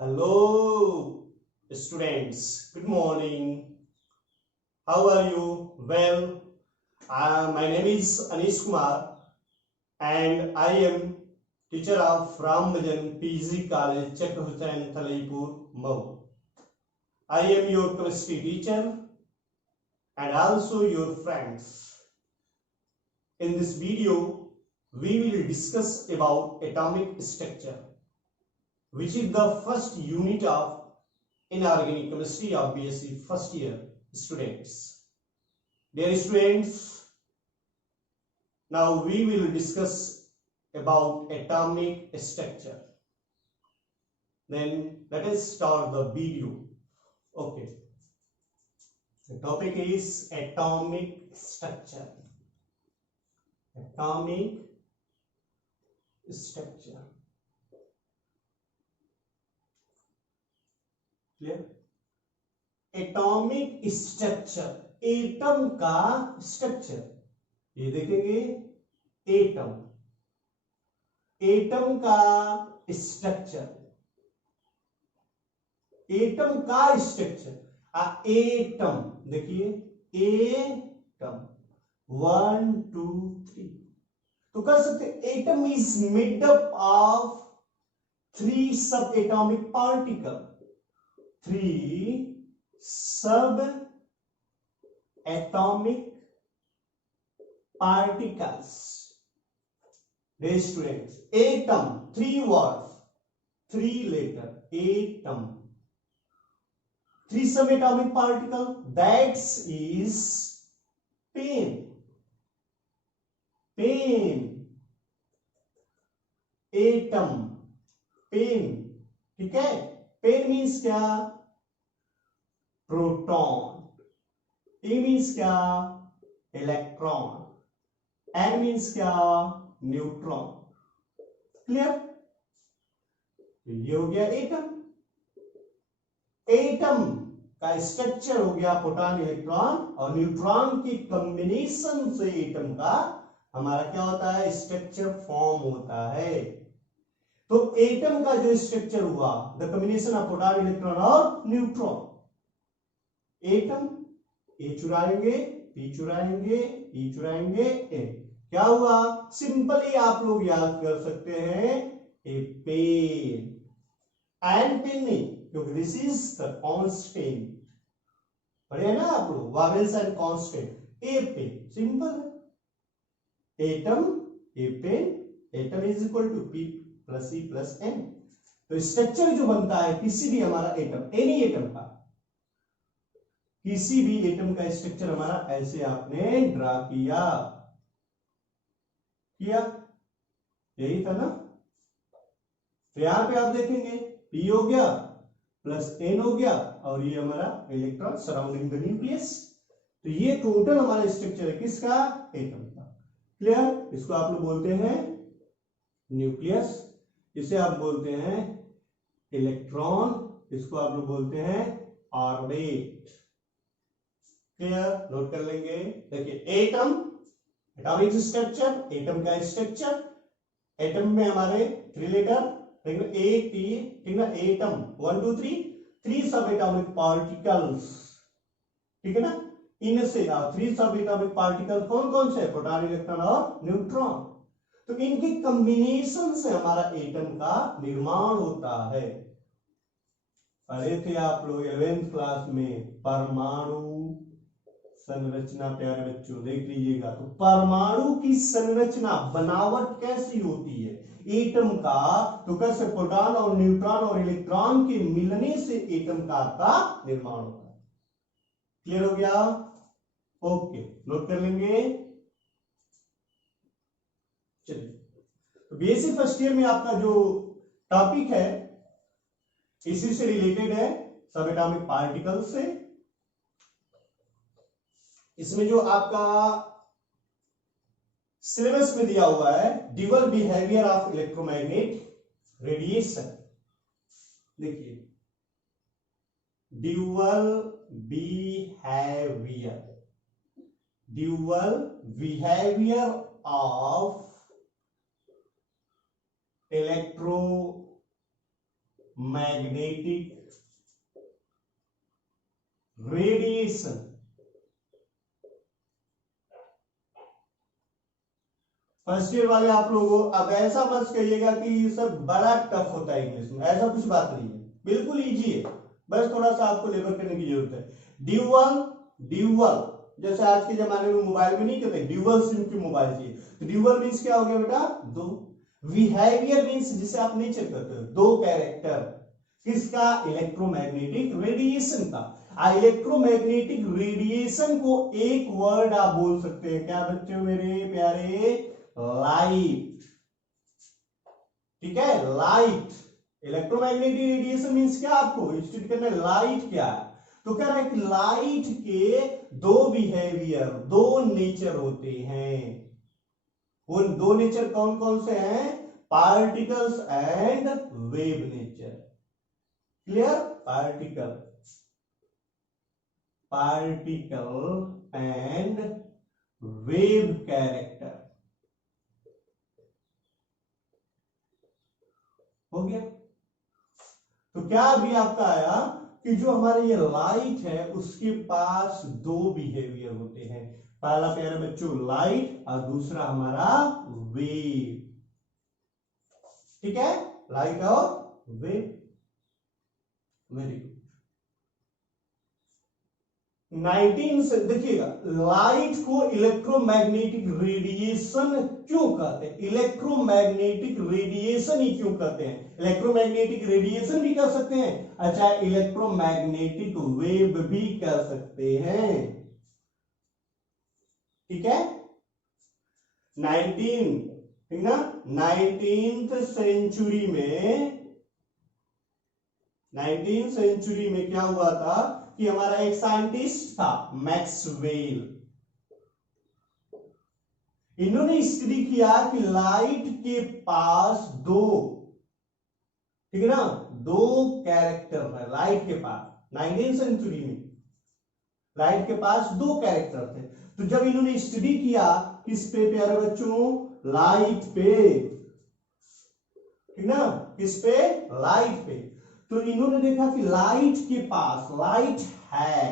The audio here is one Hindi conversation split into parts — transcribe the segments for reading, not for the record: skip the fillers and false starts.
Hello, students. Good morning. How are you? Well, my name is Anish Kumar, and I am teacher of Rambajan PG College, Chakrahutan, Talaipur, Mau. I am your chemistry teacher and also your friends. In this video, we will discuss about atomic structure, which is the first unit of inorganic chemistry of BSc first year students. Dear students, now we will discuss about atomic structure. Then let us start the video. Okay. The topic is atomic structure. Atomic structure. Clear? Atomic structure, atom का स्ट्रक्चर, ये देखेंगे एटम, एटम का स्ट्रक्चर, एटम का स्ट्रक्चर, एटम देखिए, एटम 1 2 3 तो कर सकते atom is made up of 3 सब एटॉमिक पार्टिकल, 3 सब atomic particles. Dear students, atom, 3 words, 3 letter, atom, 3 subatomic particle, that is pen, pen, atom, pen, ठीक है. पेन मीन्स क्या? प्रोटॉन, ए मीन्स क्या? इलेक्ट्रॉन, एन मीन्स क्या? न्यूट्रॉन. क्लियर? ये हो गया एटम. एटम का स्ट्रक्चर हो गया प्रोटॉन, इलेक्ट्रॉन और न्यूट्रॉन की कॉम्बिनेशन से एटम का हमारा क्या होता है? स्ट्रक्चर फॉर्म होता है. तो एटम का जो स्ट्रक्चर हुआ, the combination of proton, electron और न्यूट्रॉन. एटम, ए चुराएंगे, पी चुराएंगे, ई चुराएंगे, ए. क्या हुआ? सिंपली आप लोग याद कर सकते हैं ए पेन. एंड पेन नहीं, क्योंकि दिस इज द कांस्टेंट. पढ़े ना आप लोग, vowels and constant. A pen simple है. Atom, a pen, atom is equal to P plus E plus N. तो स्ट्रक्चर जो बनता है किसी भी हमारा एटम, एनी एटम का, किसी भी एटम का स्ट्रक्चर हमारा ऐसे आपने ड्रा किया, यही था ना. तो यहां पे आप देखेंगे पी हो गया प्लस एन हो गया और ये हमारा इलेक्ट्रॉन सराउंडिंग द न्यूक्लियस. तो ये टोटल हमारा स्ट्रक्चर है किसका? एटम का. क्लियर? इसको आप लोग बोलते हैं न्यूक्लियस, इसे आप बोलते हैं इलेक्ट्रॉन, इसको आप लोग बोलते हैं ऑर्बिट. क्लियर? नोट कर लेंगे. देखिए एटम, एटॉमिक स्ट्रक्चर, एटम का स्ट्रक्चर. एटम में हमारे 3 लेटर, ए टी, ठीक ना. एटम 1 2 3 सब एटॉमिक पार्टिकल्स, ठीक है ना. इनसे 3 सब एटॉमिक पार्टिकल कौन कौन से? प्रोटॉन, इलेक्ट्रॉन और न्यूट्रॉन. तो इनके कॉम्बिनेशन से हमारा एटम का निर्माण होता है. पढ़े थे आप लोग 11th क्लास में परमाणु संरचना. प्यारे बच्चों देख लीजिएगा. तो परमाणु की संरचना, बनावट कैसी होती है एटम का? तो कैसे प्रोटॉन और न्यूट्रॉन और इलेक्ट्रॉन के मिलने से एटम का निर्माण होता है. क्लियर हो गया? ओके, नोट कर लेंगे. चलिए, तो बीएससी फर्स्ट ईयर में आपका जो टॉपिक है इसी से रिलेटेड है, सब एटॉमिक पार्टिकल से. इसमें जो आपका सिलेबस में दिया हुआ है, dual behaviour of electromagnet radiation. देखिए, dual behaviour, dual behaviour of electromagnetic magnetic radiation. First year वाले आप लोगों, अब ऐसा मत कहिएगा कि ये सब बड़ा टफ होता है इंग्लिश में, ऐसा कुछ बात नहीं है, बिल्कुल इजी है, बस थोड़ा सा आपको लेबर करने की जरूरत है। ड्यूअल, ड्यूअल जैसे आज के जमाने में मोबाइल में नहीं कहते ड्यूअल सिम की मोबाइल चाहिए, तो ड्यूअल मीन्स क्या हो गया बेटा, दो। बिहेवियर मीन्स जिसे आप नेचर कहते हो, दो कैरेक्टर, किसका, इलेक्ट्रोमैग्नेटिक रेडिएशन का। इलेक्ट्रोमैग्नेटिक रेडिएशन को एक वर्ड आप बोल सकते हैं, क्या बच्चे मेरे प्यारे, लाइट। ठीक है, लाइट। इलेक्ट्रोमैग्नेटिक रेडिएशन मींस क्या, आपको स्टडी करना है लाइट क्या है। तो कह रहा है कि लाइट के दो बिहेवियर, दो नेचर होते हैं। वो दो नेचर कौन कौन से हैं, particles and wave nature. Clear, particle, particle and wave character. हो गया। तो क्या अभी आपका आया कि जो हमारे ये लाइट है उसके पास दो बिहेवियर होते हैं, पहला प्यारे बच्चों लाइट और दूसरा हमारा वेव। ठीक है, लाइट और वेव। Very good. 19 से देखिएगा, लाइट को इलेक्ट्रोमैग्नेटिक रेडिएशन क्यों कहते हैं, इलेक्ट्रोमैग्नेटिक रेडिएशन ही क्यों कहते हैं, इलेक्ट्रोमैग्नेटिक रेडिएशन भी कह सकते हैं, अच्छा इलेक्ट्रोमैग्नेटिक वेव भी कह सकते हैं। ठीक है, 19, ठीक ना, 19th सेंचुरी में, 19th सेंचुरी में क्या हुआ था कि हमारा एक साइंटिस्ट था मैक्सवेल, इन्होंने स्टडी किया कि लाइट के पास दो, ठीक है ना, दो कैरेक्टर है लाइट के पास। 19th सेंचुरी में लाइट के पास दो कैरेक्टर थे। तो जब इन्होंने स्टडी किया किस पे प्यारे बच्चों, लाइट पे, ठीक ना, किस पे, लाइट पे, तो इन्होंने देखा कि लाइट के पास, लाइट है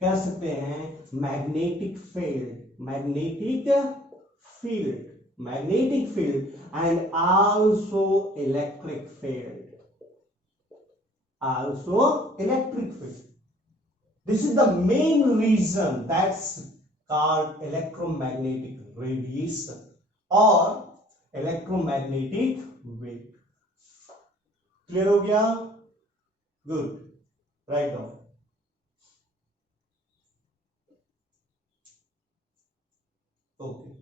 कह सकते हैं magnetic field, magnetic field and also electric field, This is the main reason that's called electromagnetic radiation or electromagnetic wave. Clear हो गया, गुड, राइट डाउन। ओके,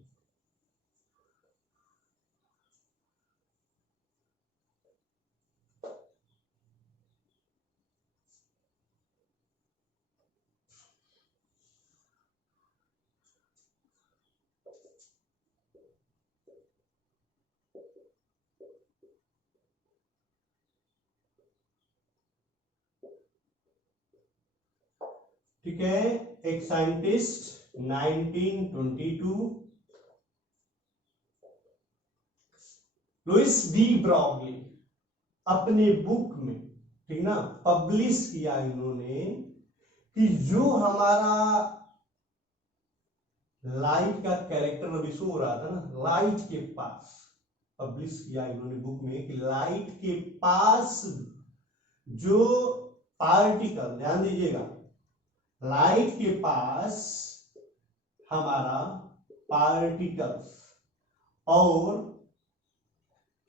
ठीक है, एक साइंटिस्ट 1922 लुइस डी ब्रॉगली अपने बुक में, ठीक ना, पब्लिश किया इन्होंने कि जो हमारा लाइट का कैरेक्टर अभी शो हो रहा था ना, लाइट के पास, पब्लिश किया इन्होंने बुक में कि लाइट के पास जो पार्टिकल, ध्यान दीजिएगा, लाइट के पास हमारा पार्टिकल्स और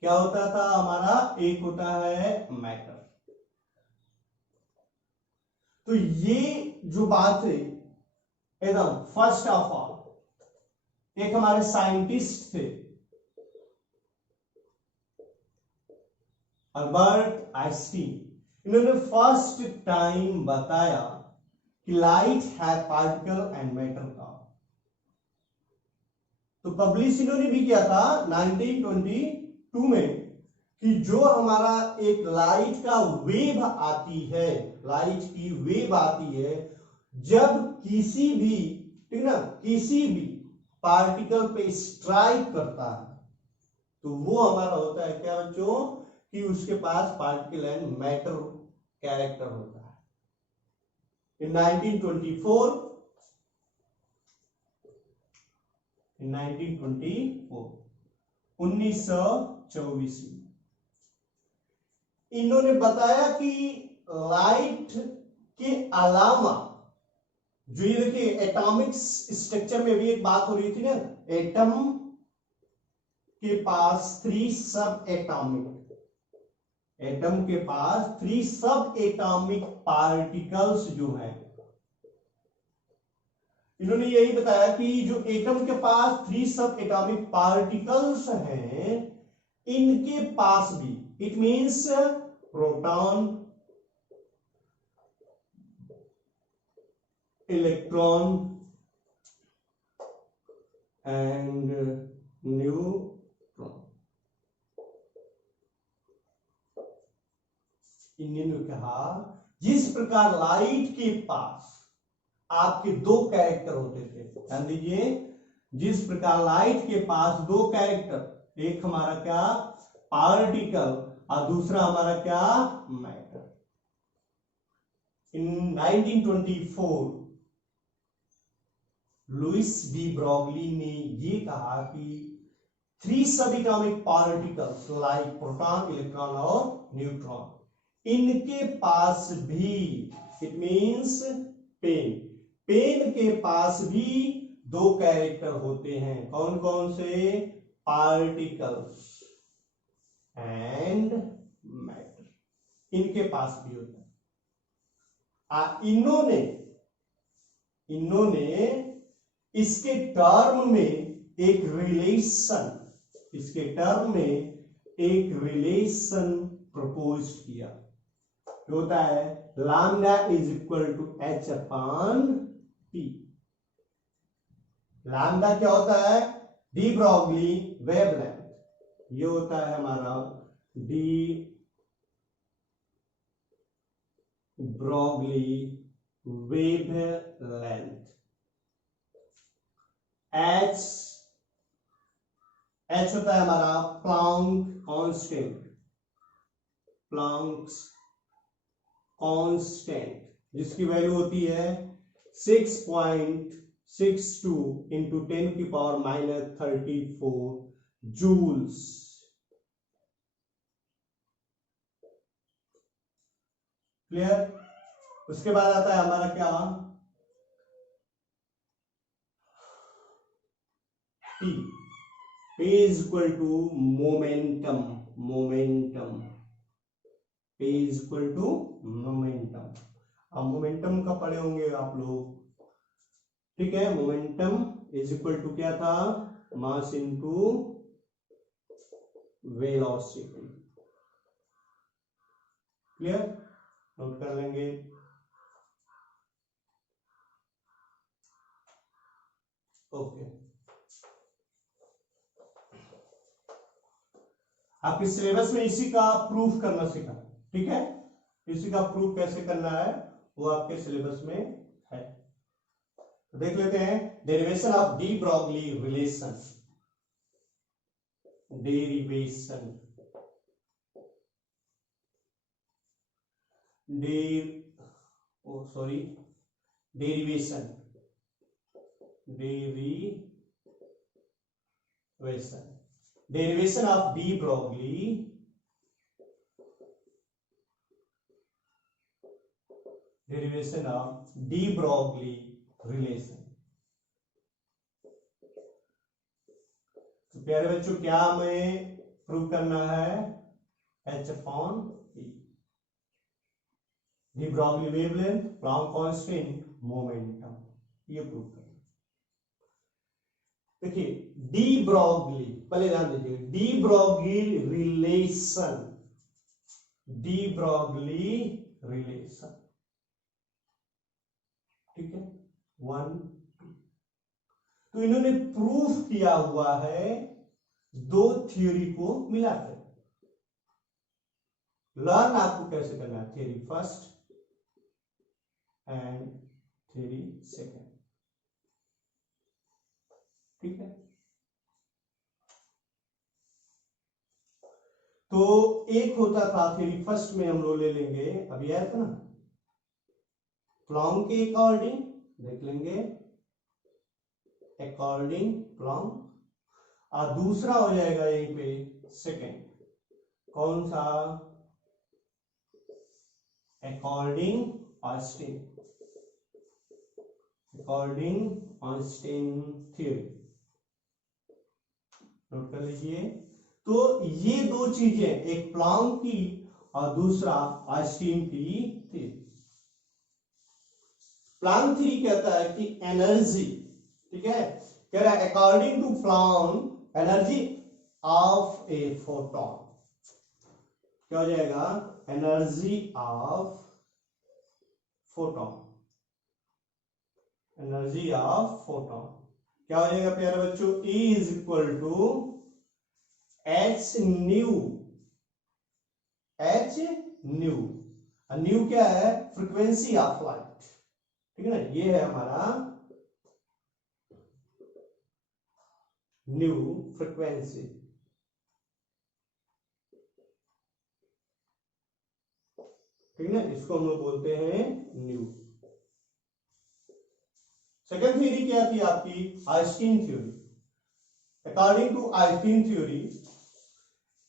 क्या होता था हमारा, एक होता है मैटर। तो ये जो बात है एकदम फर्स्ट ऑफ ऑल, एक हमारे साइंटिस्ट थे अल्बर्ट आइंस्टीन, इन्होंने फर्स्ट टाइम बताया कि लाइट है पार्टिकल एंड मैटर का। तो पब्लिश इन्होंने भी किया था 1922 में कि जो हमारा एक लाइट का वेव आती है, लाइट की वेव आती है, जब किसी भी, ठीक ना, किसी भी पार्टिकल पे स्ट्राइक करता है तो वो हमारा होता है क्या बच्चों, कि उसके पास पार्टिकल एंड मैटर कैरेक्टर होता है। इन 1924 1924 इन्होंने बताया कि लाइट के अलावा जो ये देखिए एटॉमिक स्ट्रक्चर में भी एक बात हो रही थी ना, एटम के पास 3 सब एटॉमिक पार्टिकल्स जो हैं, इन्होंने यही बताया कि जो एटम के पास 3 सब एटॉमिक पार्टिकल्स हैं, इनके पास भी, it means proton, electron and neutron, इन्होंने कहा जिस प्रकार लाइट के पास आपके 2 कैरेक्टर होते थे, ध्यान दीजिए, जिस प्रकार लाइट के पास 2 कैरेक्टर, एक हमारा क्या पार्टिकल और दूसरा हमारा क्या मैटर। इन 1924 लुइस डी ब्रॉगली ने ये कहा कि 3 सब atomic particles like proton, electron और न्यूट्रॉन, इनके पास भी, इट मींस पेन के पास भी 2 कैरेक्टर होते हैं। कौन कौन से? पार्टिकल्स एंड मैटर, इनके पास भी होता है। इन्होंने इसके टर्म में एक रिलेशन प्रपोज किया, जो होता है lambda is equal to H upon T. Lambda क्या होता है? डी ब्रॉगली वेवलेंथ, ये होता है हमारा डी ब्रॉगली वेवलेंथ। एच होता है हमारा प्लैंक्स कांस्टेंट, जिसकी वैल्यू होती है 6.62 इंटू 10⁻⁻34 जूल्स। क्लियर? उसके बाद आता है हमारा क्या, T, P is equal to momentum, P is equal to momentum. अब मोमेंटम का पढ़े होंगे आप लोग, ठीक है? मोमेंटम इज इक्वल टू क्या था? मास इनटू वेलोसिटी। क्लियर? नोट कर लेंगे। ओके, आपके सिलेबस में इसी का प्रूफ करना सीखा, ठीक है? इसी का प्रूफ कैसे करना है वो आपके सिलेबस में है। तो देख लेते हैं derivation of de Broglie relation. Derivation of D Broglie relation। तो प्यारे बच्चों, क्या हमें प्रूव करना है? H upon E, de Broglie wavelength, Planck constant, momentum, ये प्रूव करना। देखिए डी ब्रॉगली, पहले ध्यान दीजिए, डी ब्रॉगली रिलेशन, ठीक है? 1 तो इन्होंने प्रूफ किया हुआ है 2 थ्योरी को मिलाकर। लर्न आपको कैसे करना है, theory first and theory second, ठीक है? तो एक होता था थ्योरी फर्स्ट में, हम लोग ले लेंगे, अभी आया था ना प्लॉन्क के अकॉर्डिंग, देख लेंगे अकॉर्डिंग प्लॉन्क, और दूसरा हो जाएगा यहीं पे सेकंड, कौन सा, according Austin, according Austin theory, note कर लीजिए। तो ये दो चीजें, एक प्लॉन्क की और दूसरा ऑस्टिन की थ्योरी। प्लॉन्क थ्योरी कहता है कि एनर्जी, ठीक है, कह रहा है according to Planck energy of a photon, क्या हो जाएगा, energy of photon, energy of photon क्या हो जाएगा प्यारे बच्चों, E is equal to H nu, H nu, nu क्या है, फ्रीक्वेंसी ऑफ लाइट, ठीक है ना, ये है हमारा न्यू फ्रीक्वेंसी, ठीक है ना, इसको हम लोग बोलते हैं न्यू। सेकंड थ्योरी क्या थी आपकी, Einstein theory. According to Einstein theory,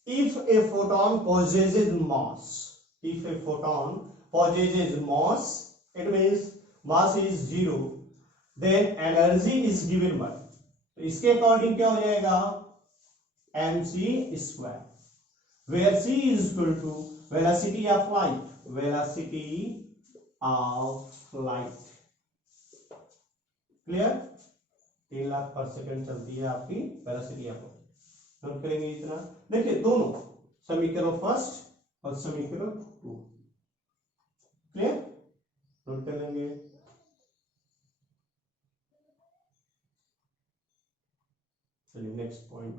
if a photon possesses mass, if a photon possesses mass, it means mass is zero, then energy is given by, तो इसके अकॉर्डिंग क्या हो जाएगा, mc square, where c is equal to velocity of light, velocity of light, clear, 3 lakh पर सेकंड चलती है आपकी वेलोसिटी ऑफ लाइट। नोट करेंगे इतना, देखिए दोनों समीकरण फर्स्ट और समीकरण 2, क्लियर, नोट कर लेंगे। चलिए next point,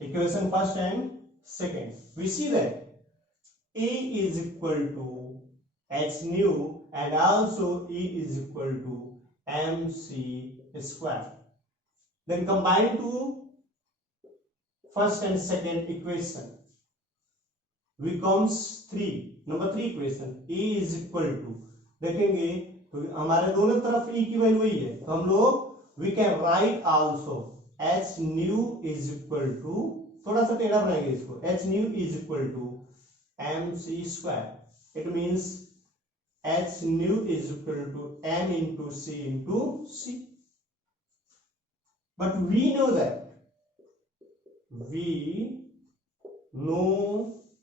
equation first and second, we see that E is equal to h nu and also E is equal to mc square. Then combine to first and second equation becomes 3, number 3 equation, E is equal to, देखेंगे तो हमारे दोनों तरफ E की वैल्यू वही है, तो हम लोग we can write also h nu is equal to, थोड़ा सा टेढ़ा बनाएंगे इसको, h nu is equal to mc square, it means h nu is equal to m into c into c, but we know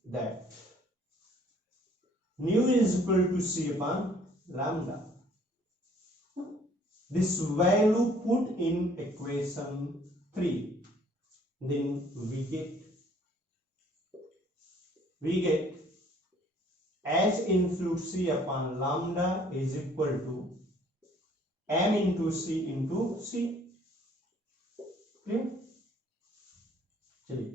that nu is equal to c upon lambda, this value put in equation 3, then we get h into c upon lambda is equal to m into c into c, clear, चलिए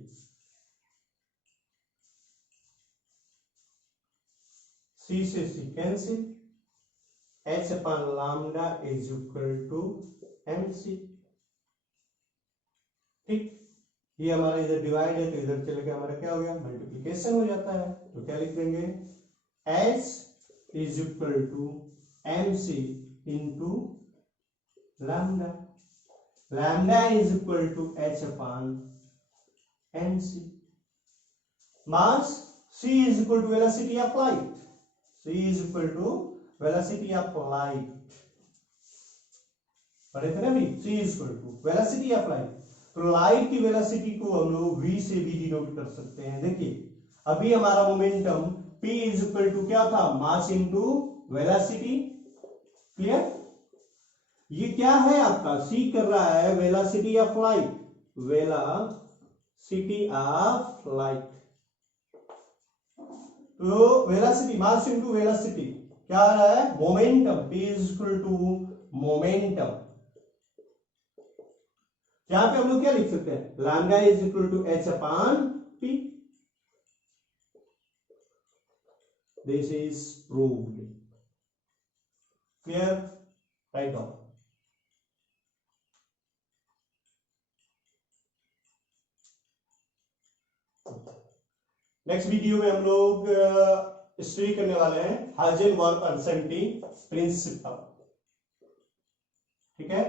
c से c cancel, h upon lambda is equal to mc, ठीक, ये हमारा इधर डिवाइड है तो इधर चले के हमारा क्या हो गया, मल्टीप्लिकेशन हो जाता है, तो क्या लिख देंगे, h is equal to mc into lambda, lambda is equal to h upon mc, mass c is equal to velocity of light, c is equal to velocity of light, पढ़े थे ना भी, c is equal to velocity of light, तो लाइट की वेलोसिटी को हम लोग v से भी डिनोट कर सकते हैं। देखिए अभी हमारा momentum p is equal to क्या था, मास इनटू वेलोसिटी, क्लियर, ये क्या है आपका, c कर रहा है velocity of light, velocity of light, तो वेलोसिटी मास इनटू वेलोसिटी क्या आ रहा है, momentum, p is equal to momentum, यहां पे हम लोग क्या लिख सकते हैं, lambda is equal to H upon P, this is proved, clear, write down. Next video में हम लोग स्टडी करने वाले हैं हाइजेनबर्ग अनसर्टेनिटी प्रिंसिपल। ठीक है।